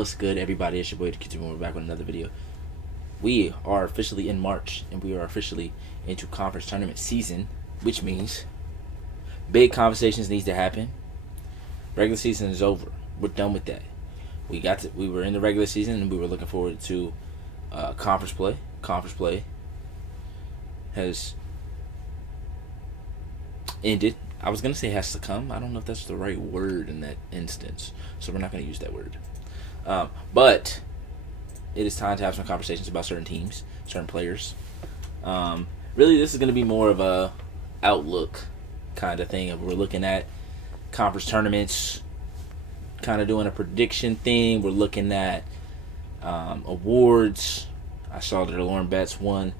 What's good, everybody? It's your boy, the We're back with another video. We are officially in March, and we are officially into conference tournament season, which means big conversations needs to happen. Regular season is over. We're done with that. We were in the regular season, and we were looking forward to conference play. Conference play has ended. I was gonna say has to come. I don't know if that's the right word in that instance, so we're not gonna use that word. But it is time to have some conversations about certain teams, certain players. Really, this is going to be more of a outlook kind of thing. We're looking at conference tournaments, kind of doing a prediction thing. We're looking at awards. I saw that Lauren Betts won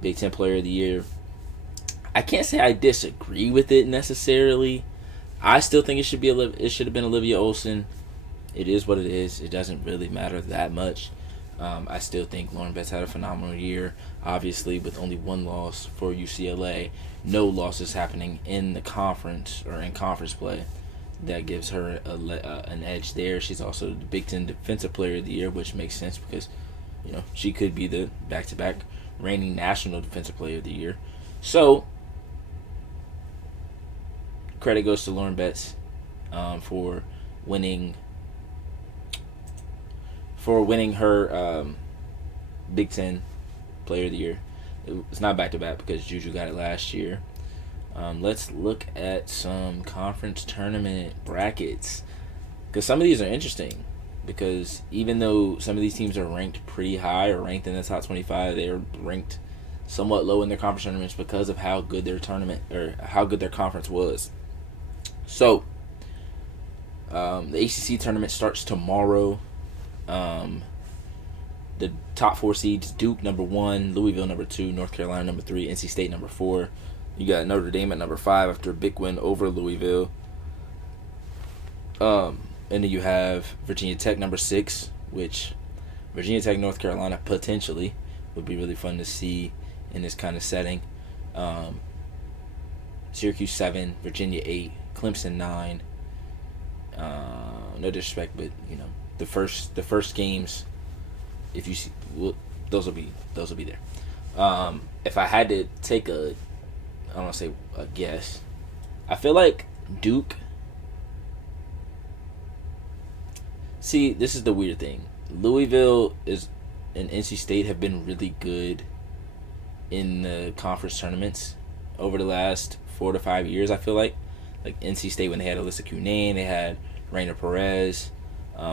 Big Ten Player of the Year. I can't say I disagree with it necessarily. I still think it should have been Olivia Olson. It is what it is. It doesn't really matter that much. I still think Lauren Betts had a phenomenal year. Obviously, with only one loss for UCLA, no losses happening in the conference or in conference play. That gives her an edge there. She's also the Big Ten Defensive Player of the Year, which makes sense because she could be the back-to-back reigning National Defensive Player of the Year. So, credit goes to Lauren Betts for winning her Big Ten Player of the Year. It's not back-to-back because Juju got it last year. Let's look at some conference tournament brackets because some of these are interesting because even though some of these teams are ranked pretty high or ranked in the top 25, they are ranked somewhat low in their conference tournaments because of how good their tournament or how good their conference was. So, the ACC tournament starts tomorrow. The top 4 seeds: Duke number 1, Louisville number 2, North Carolina number 3, NC State number 4. You got Notre Dame at number 5 after a big win over Louisville. And then you have Virginia Tech number 6, which Virginia Tech, North Carolina potentially would be really fun to see in this kind of setting. Syracuse 7, Virginia 8, Clemson 9. No disrespect, but the first games, if you see, those will be there. If I had to take I don't want to say a guess, I feel like Duke. See, this is the weird thing. Louisville and NC State have been really good in the conference tournaments over the last 4 to 5 years. I feel like NC State when they had Alyssa Cunane, they had Raina Perez.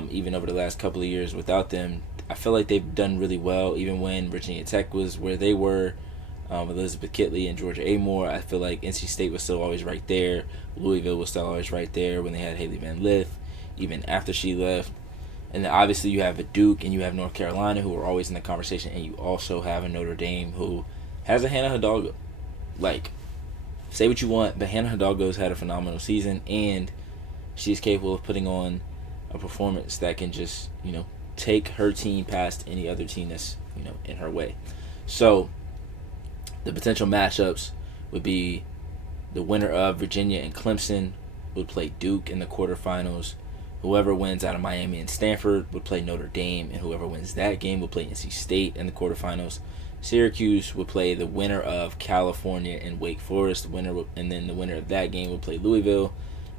Even over the last couple of years without them, I feel like they've done really well. Even when Virginia Tech was where they were, with Elizabeth Kitley and Georgia Amore, I feel like NC State was still always right there. Louisville was still always right there when they had Haley Van Lith, even after she left. And then obviously you have a Duke and you have North Carolina who are always in the conversation, and you also have a Notre Dame who has a Hannah Hidalgo. Say what you want, but Hannah Hidalgo's had a phenomenal season, and she's capable of putting on a performance that can just take her team past any other team that's in her way. So the potential matchups would be the winner of Virginia and Clemson would play Duke in the quarterfinals. Whoever wins out of Miami and Stanford would play Notre Dame, and whoever wins that game would play NC State in the quarterfinals. Syracuse would play the winner of California and Wake Forest, and then the winner of that game would play Louisville.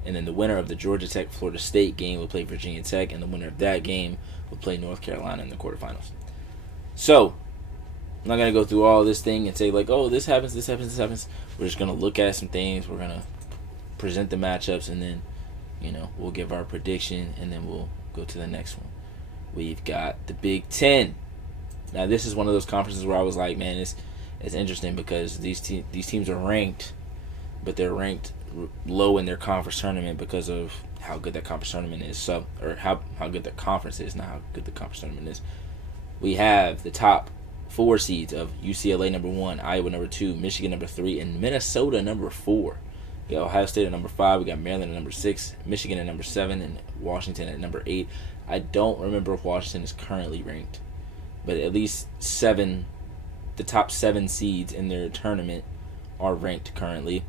And then the winner of the Georgia Tech-Florida State game will play Virginia Tech, and the winner of that game will play North Carolina in the quarterfinals. So, I'm not going to go through all this thing and say, this happens, this happens, this happens. We're just going to look at some things. We're going to present the matchups, and then, we'll give our prediction, and then we'll go to the next one. We've got the Big Ten. Now, this is one of those conferences where I was like, man, it's interesting because these teams are ranked, but they're ranked low in their conference tournament because of how good that conference tournament is. Or how good the conference is, not how good the conference tournament is. We have the top 4 seeds of UCLA number 1, Iowa number 2, Michigan number 3, and Minnesota number 4. We got Ohio State at number 5. We got Maryland at number 6, Michigan at number 7, and Washington at number 8. I don't remember if Washington is currently ranked, but at least the top 7 seeds in their tournament are ranked currently.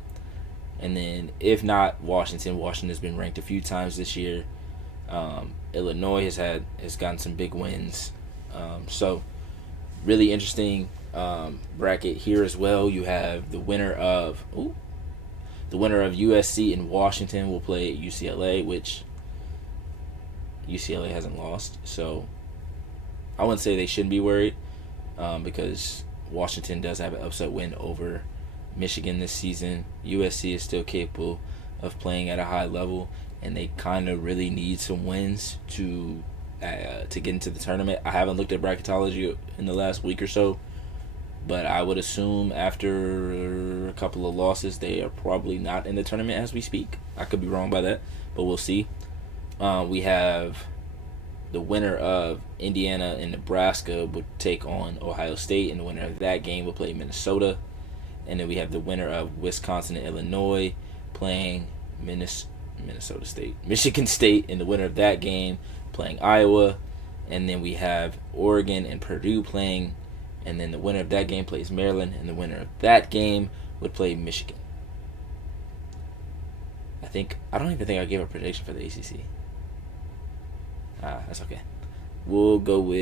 And then, if not Washington has been ranked a few times this year. Illinois has gotten some big wins. So really interesting bracket here as well. You have the winner of USC and Washington will play UCLA, which UCLA hasn't lost. So I wouldn't say they shouldn't be worried because Washington does have an upset win over Michigan this season. USC is still capable of playing at a high level, and they kind of really need some wins to get into the tournament. I haven't looked at bracketology in the last week or so, but I would assume after a couple of losses, they are probably not in the tournament as we speak. I could be wrong by that, but we'll see. We have the winner of Indiana and Nebraska would take on Ohio State, and the winner of that game will play Minnesota. And then we have the winner of Wisconsin and Illinois playing Minnesota State, Michigan State, and the winner of that game playing Iowa. And then we have Oregon and Purdue playing, and then the winner of that game plays Maryland, and the winner of that game would play Michigan. I don't even think I gave a prediction for the ACC. That's okay. We'll go with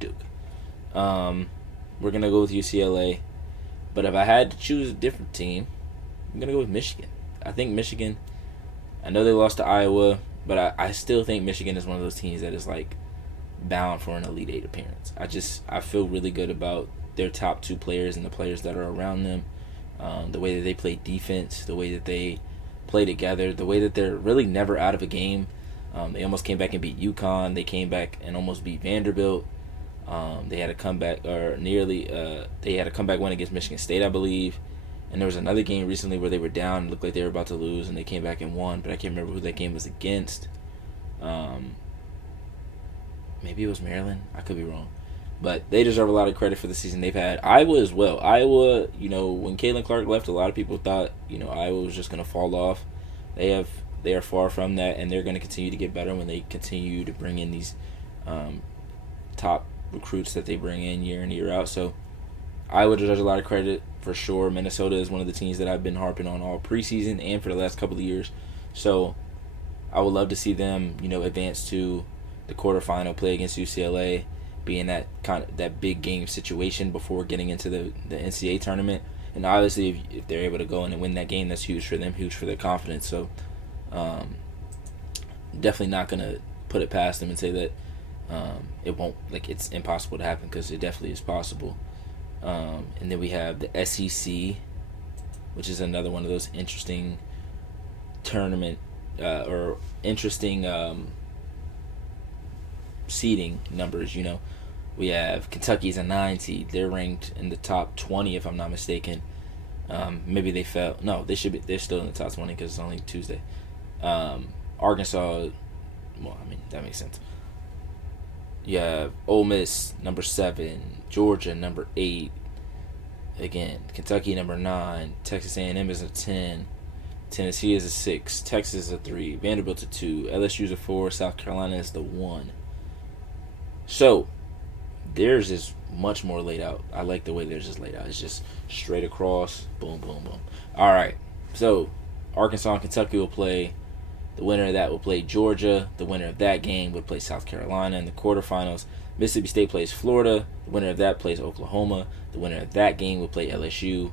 Duke. We're gonna go with UCLA, but if I had to choose a different team, I'm gonna go with Michigan. I think Michigan. I know they lost to Iowa, but I still think Michigan is one of those teams that is like bound for an Elite Eight appearance. I feel really good about their top two players and the players that are around them. The way that they play defense, the way that they play together, the way that they're really never out of a game. They almost came back and beat UConn. They came back and almost beat Vanderbilt. They had a comeback, or nearly. They had a comeback win against Michigan State, I believe. And there was another game recently where they were down, and looked like they were about to lose, and they came back and won. But I can't remember who that game was against. Maybe it was Maryland. I could be wrong. But they deserve a lot of credit for the season they've had. Iowa as well. Iowa, when Caitlin Clark left, a lot of people thought, Iowa was just going to fall off. They are far from that, and they're going to continue to get better when they continue to bring in these top recruits that they bring in year year out. So Iowa deserves a lot of credit for sure. Minnesota is one of the teams that I've been harping on all preseason and for the last couple of years. So I would love to see them, advance to the quarterfinal, play against UCLA, be in that big game situation before getting into the NCAA tournament. And obviously, if they're able to go in and win that game, that's huge for them, huge for their confidence. So definitely not going to put it past them and say that it won't, it's impossible to happen, because it definitely is possible. And then we have the SEC, which is another one of those interesting tournament or interesting seeding numbers. We have Kentucky's a 9 seed. They're ranked in the top 20, if I'm not mistaken. Maybe they fell. No, they should be. They're still in the top 20 because it's only Tuesday. Arkansas. Well, that makes sense. You have Ole Miss number 7, Georgia number 8. Again, Kentucky number 9, Texas A&M is a 10, Tennessee is a 6, Texas is a 3, Vanderbilt a 2, LSU is a 4, South Carolina is the 1. So theirs is much more laid out. I like the way theirs is laid out. It's just straight across, boom, boom, boom. All right, so Arkansas and Kentucky will play. The winner of that will play Georgia. The winner of that game would play South Carolina in the quarterfinals. Mississippi State plays Florida. The winner of that plays Oklahoma. The winner of that game would play LSU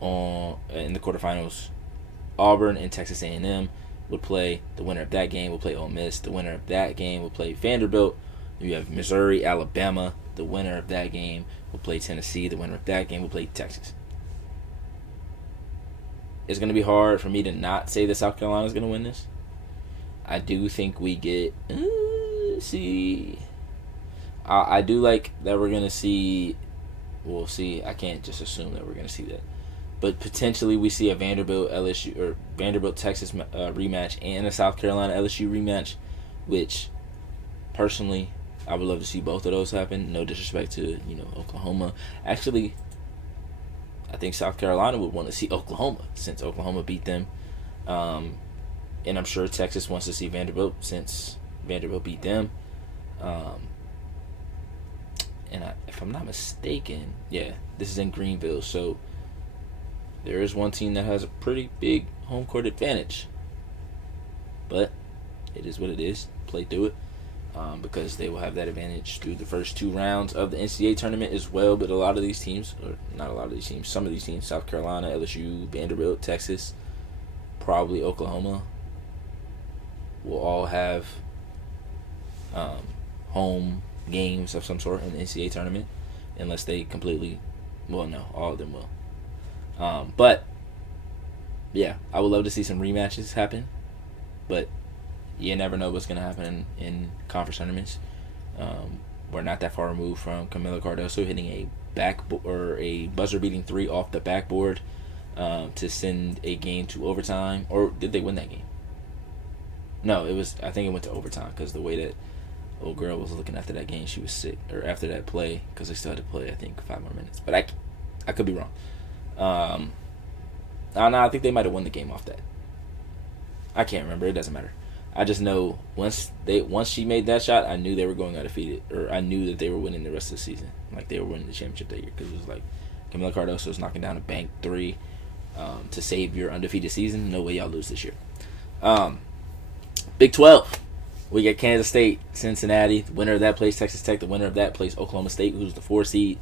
in the quarterfinals. Auburn and Texas A&M would play. The winner of that game will play Ole Miss. The winner of that game will play Vanderbilt. You have Missouri, Alabama. The winner of that game will play Tennessee. The winner of that game will play Texas. It's going to be hard for me to not say that South Carolina is going to win this. I do think we get... I do like that we're going to see... We'll see. I can't just assume that we're going to see that. But potentially we see a Vanderbilt LSU or Vanderbilt Texas rematch and a South Carolina LSU rematch, which personally I would love to see both of those happen. No disrespect to Oklahoma. Actually, I think South Carolina would want to see Oklahoma since Oklahoma beat them, and I'm sure Texas wants to see Vanderbilt since Vanderbilt beat them. And if I'm not mistaken, yeah, this is in Greenville, so there is one team that has a pretty big home court advantage. But it is what it is. Play through it. Because they will have that advantage through the first 2 rounds of the NCAA tournament as well. But a lot of these teams, or not a lot of these teams, some of these teams, South Carolina, LSU, Vanderbilt, Texas, probably Oklahoma, will all have home games of some sort in the NCAA tournament, unless they completely, well, no, all of them will. But yeah, I would love to see some rematches happen, but you never know what's going to happen in conference tournaments. We're not that far removed from Camila Cardoso hitting a buzzer-beating 3 off the backboard to send a game to overtime. Or did they win that game? No, I think it went to overtime, because the way that old girl was looking after that game, she was sick. Or after that play, because they still had to play, I think, 5 more minutes. But I could be wrong. I think they might have won the game off that. I can't remember. It doesn't matter. I just know once she made that shot, I knew they were going undefeated, or I knew that they were winning the rest of the season. Like, they were winning the championship that year, because it was like Camila Cardoso was knocking down a bank 3 to save your undefeated season. No way y'all lose this year. Big 12. We got Kansas State, Cincinnati. The winner of that plays Texas Tech. The winner of that plays Oklahoma State, who's the 4 seed.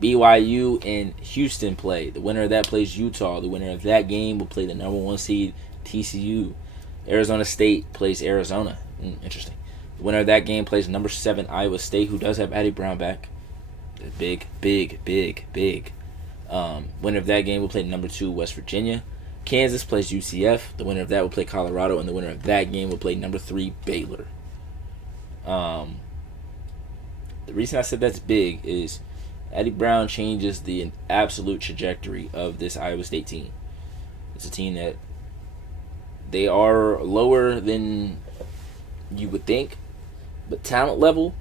BYU and Houston play. The winner of that plays Utah. The winner of that game will play the number 1 seed, TCU. Arizona State plays Arizona. Interesting. The winner of that game plays number 7 Iowa State, who does have Addie Brown back. Big. Winner of that game will play number 2 West Virginia. Kansas plays UCF. The winner of that will play Colorado, and the winner of that game will play number 3 Baylor. The reason I said that's big is Addie Brown changes the absolute trajectory of this Iowa State team. It's a team that they are lower than you would think, but talent level,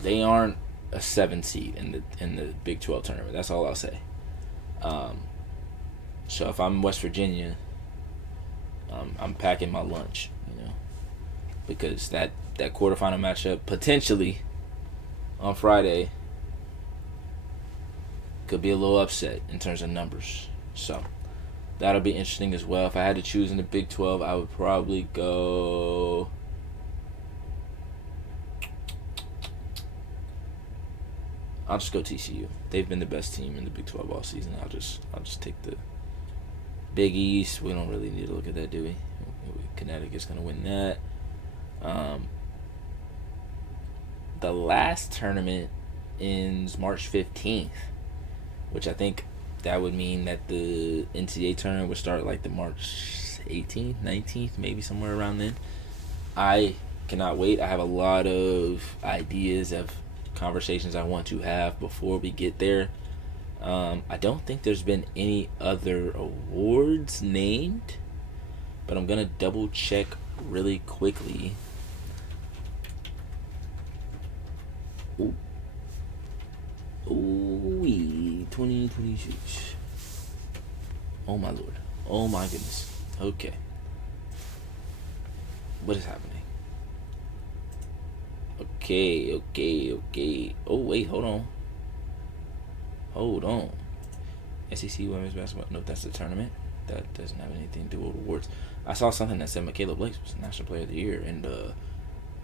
they aren't a 7 seed in the Big 12 tournament. That's all I'll say. So if I'm West Virginia, I'm packing my lunch, because that quarterfinal matchup potentially on Friday could be a little upset in terms of numbers. So that'll be interesting as well. If I had to choose in the Big 12, I would probably go. I'll just go TCU. They've been the best team in the Big 12 all season. I'll just take the Big East. We don't really need to look at that, do we? Connecticut's gonna win that. The last tournament ends March 15th, which I think that would mean that the NCAA tournament would start like the March 18th, 19th, maybe somewhere around then. I cannot wait. I have a lot of ideas of conversations I want to have before we get there. I don't think there's been any other awards named, but I'm going to double check really quickly. Ooh, 2026. Oh my lord. Oh my goodness. Okay. What is happening? Okay. Oh wait, hold on. SEC women's basketball. No, that's the tournament. That doesn't have anything to do with awards. I saw something that said Michaela Blakes was National Player of the Year, and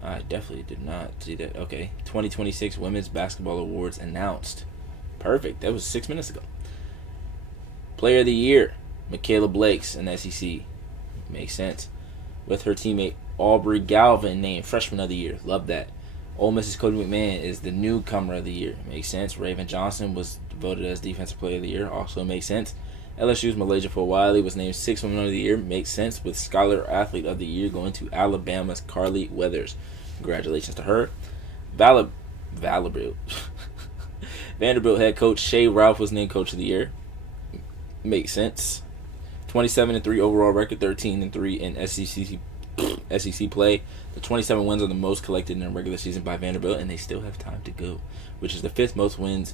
I definitely did not see that. Okay, 2026 Women's Basketball Awards announced. Perfect. That was 6 minutes ago. Player of the Year, Michaela Blakes in the SEC. Makes sense. With her teammate Aubrey Galvin named Freshman of the Year. Love that. Ole Miss's Cody McMahon is the Newcomer of the Year. Makes sense. Raven Johnson was voted as Defensive Player of the Year. Also makes sense. LSU's Malaysia Fawali was named 6th Woman of the Year. Makes sense, with Scholar Athlete of the Year going to Alabama's Carly Weathers. Congratulations to her. Vanderbilt head coach Shea Ralph was named Coach of the Year. Makes sense. 27-3 overall record, 13-3 in SEC play. The 27 wins are the most collected in a regular season by Vanderbilt, and they still have time to go, which is the 5th most wins.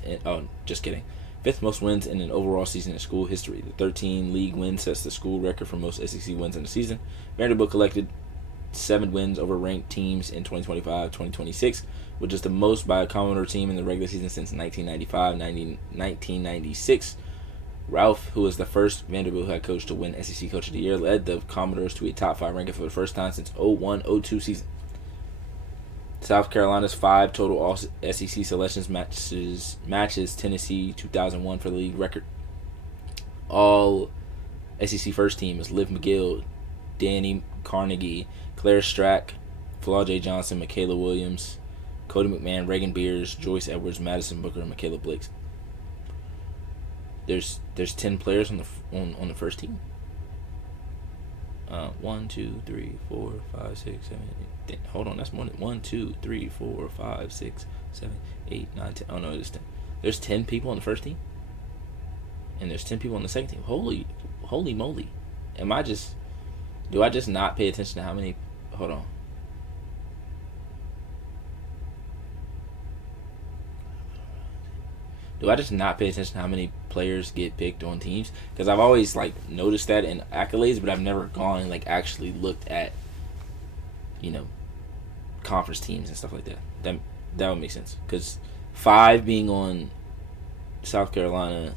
Fifth most wins in an overall season in school history. The 13 league wins sets the school record for most SEC wins in a season. Vanderbilt collected 7 wins over ranked teams in 2025-2026, which is the most by a Commodore team in the regular season since 1995-1996, Ralph, who was the first Vanderbilt head coach to win SEC Coach of the Year, led the Commodores to a top 5 ranking for the first time since 01-02 season. South Carolina's 5 total all SEC selections matches Tennessee 2001 for the league record. All SEC first team is Liv McGill, Danny Carnegie, Claire Strack, Flaw J. Johnson, Michaela Williams, Cody McMahon, Reagan Beers, Joyce Edwards, Madison Booker, and Michaela Blakes. There's 10 players on the first team. 1, 2, 3, 4, 5, 6, 7, 8. Hold on, that's more than 1, 2, 3, 4, 5, 6, 7, 8, 9, 10. Oh no, there's 10. There's 10 people on the first team, and there's 10 people on the second team. Holy moly! Do I just not pay attention to how many? Hold on. Do I just not pay attention to how many players get picked on teams? Because I've always noticed that in accolades, but I've never gone and actually looked at, conference teams and stuff like that. That would make sense. Because 5 being on South Carolina,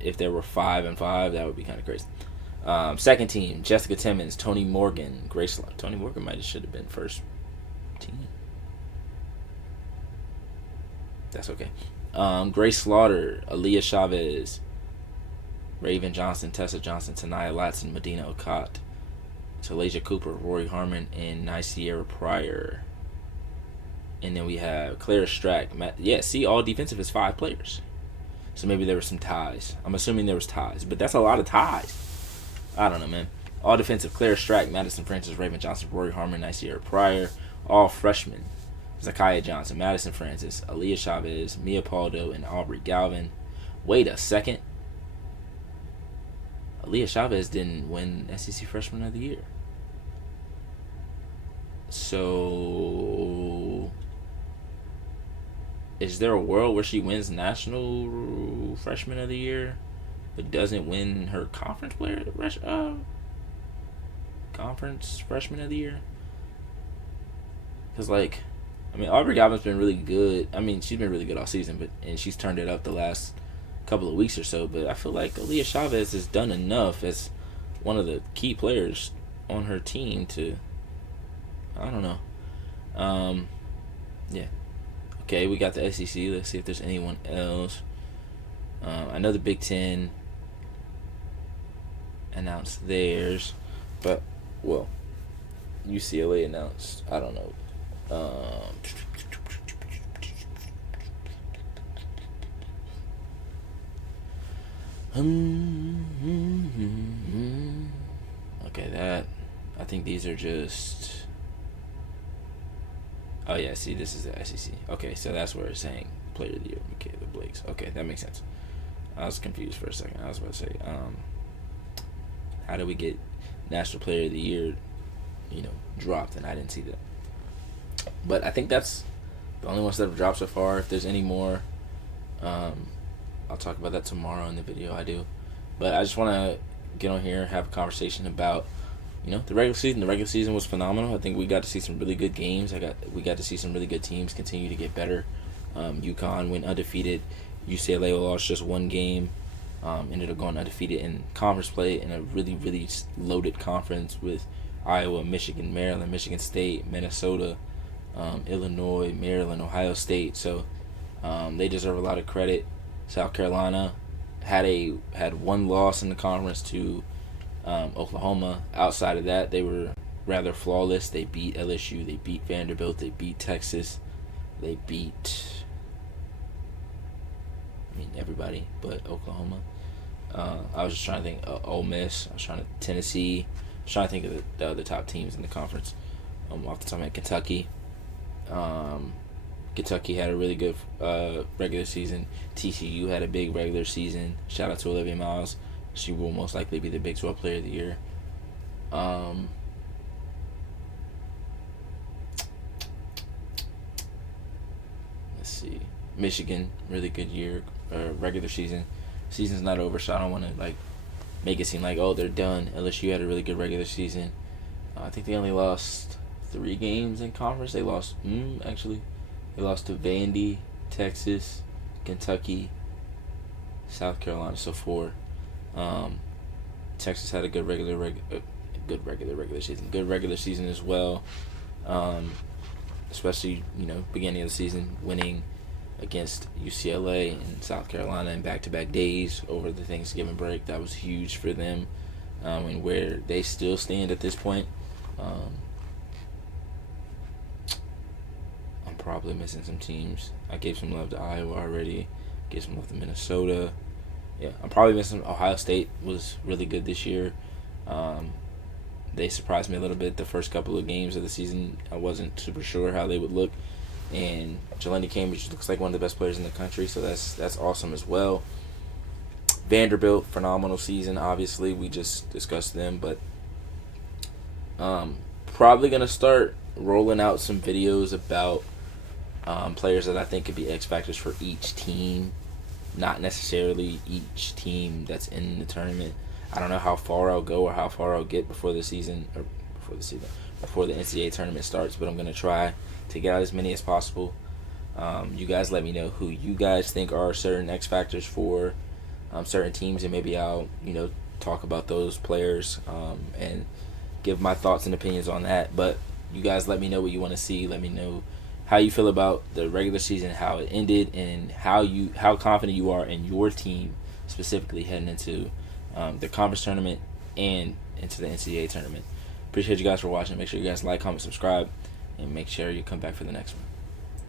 if there were 5 and 5, that would be kind of crazy. Second team: Jessica Timmons, Tony Morgan, Grace. Tony Morgan should have been first team. That's okay. Grace Slaughter, Aaliyah Chavez, Raven Johnson, Tessa Johnson, Tanaya Latson, Medina Okot, Talasia Cooper, Rory Harmon, and Nicierra Pryor. And then we have Clara Strack. All defensive is 5 players. So maybe there were some ties. I'm assuming there was ties, but that's a lot of ties. I don't know, man. All defensive: Clara Strack, Madison Francis, Raven Johnson, Rory Harmon, Nicierra Pryor. All freshmen: Zakiya Johnson, Madison Francis, Aaliyah Chavez, Mia Paldo, and Aubrey Galvin. Wait a second. Aaliyah Chavez didn't win SEC Freshman of the Year. So, is there a world where she wins National Freshman of the Year, but doesn't win her conference conference Freshman of the Year? Because, Aubrey Galvin's been really good. She's been really good all season, and she's turned it up the last couple of weeks or so. But I feel like Aaliyah Chavez has done enough as one of the key players on her team to, I don't know. Yeah. Okay, we got the SEC. Let's see if there's anyone else. I know the Big Ten announced theirs, but, UCLA announced, I don't know. Okay, I think these are just. Oh yeah, see, this is the SEC. Okay, so that's where it's saying Player of the Year, Michaela Blakes. Okay, that makes sense. I was confused for a second. I was about to say, how do we get National Player of the Year, dropped? And I didn't see that. But I think that's the only ones that have dropped so far. If there's any more, I'll talk about that tomorrow in the video I do. But I just want to get on here and have a conversation about, the regular season. The regular season was phenomenal. I think we got to see some really good games. We got to see some really good teams continue to get better. UConn went undefeated. UCLA lost just one game. Ended up going undefeated in conference play in a really, really loaded conference with Iowa, Michigan, Maryland, Michigan State, Minnesota, Illinois, Maryland, Ohio State. So they deserve a lot of credit. South Carolina had one loss in the conference to Oklahoma. Outside of that, they were rather flawless. They beat LSU. They beat Vanderbilt. They beat Texas. They beat everybody but Oklahoma. I was just trying to think Ole Miss. I was trying to Tennessee. I was trying to think of the other top teams in the conference. Off the top of my head, Kentucky. Kentucky had a really good regular season. TCU had a big regular season. Shout out to Olivia Miles. She will most likely be the Big 12 Player of the Year. Let's see. Michigan, really good year. Regular season. Season's not over, so I don't want to make it seem like, oh, they're done. LSU had a really good regular season. I think they only lost 3 games in conference. They lost, They lost to Vandy, Texas, Kentucky, South Carolina, so 4. Texas had a good regular season as well. Especially, beginning of the season, winning against UCLA and South Carolina in back-to-back days over the Thanksgiving break. That was huge for them, and where they still stand at this point. I'm probably missing some teams. I gave some love to Iowa already. Gave some love to Minnesota. Yeah, I'm probably missing. Ohio State was really good this year. They surprised me a little bit the first couple of games of the season. I wasn't super sure how they would look. And Jelani Cambridge looks like one of the best players in the country, so that's awesome as well. Vanderbilt, phenomenal season. Obviously, we just discussed them, but probably going to start rolling out some videos about players that I think could be X factors for each team, not necessarily each team that's in the tournament. I don't know how far I'll go or how far I'll get before the NCAA tournament starts, but I'm going to try to get out as many as possible. You guys let me know who you guys think are certain X factors for certain teams, and maybe I'll talk about those players and give my thoughts and opinions on that. But you guys let me know what you want to see. Let me know how you feel about the regular season, how it ended, and how confident you are in your team specifically heading into the conference tournament and into the NCAA tournament. Appreciate you guys for watching. Make sure you guys like, comment, subscribe, and make sure you come back for the next one.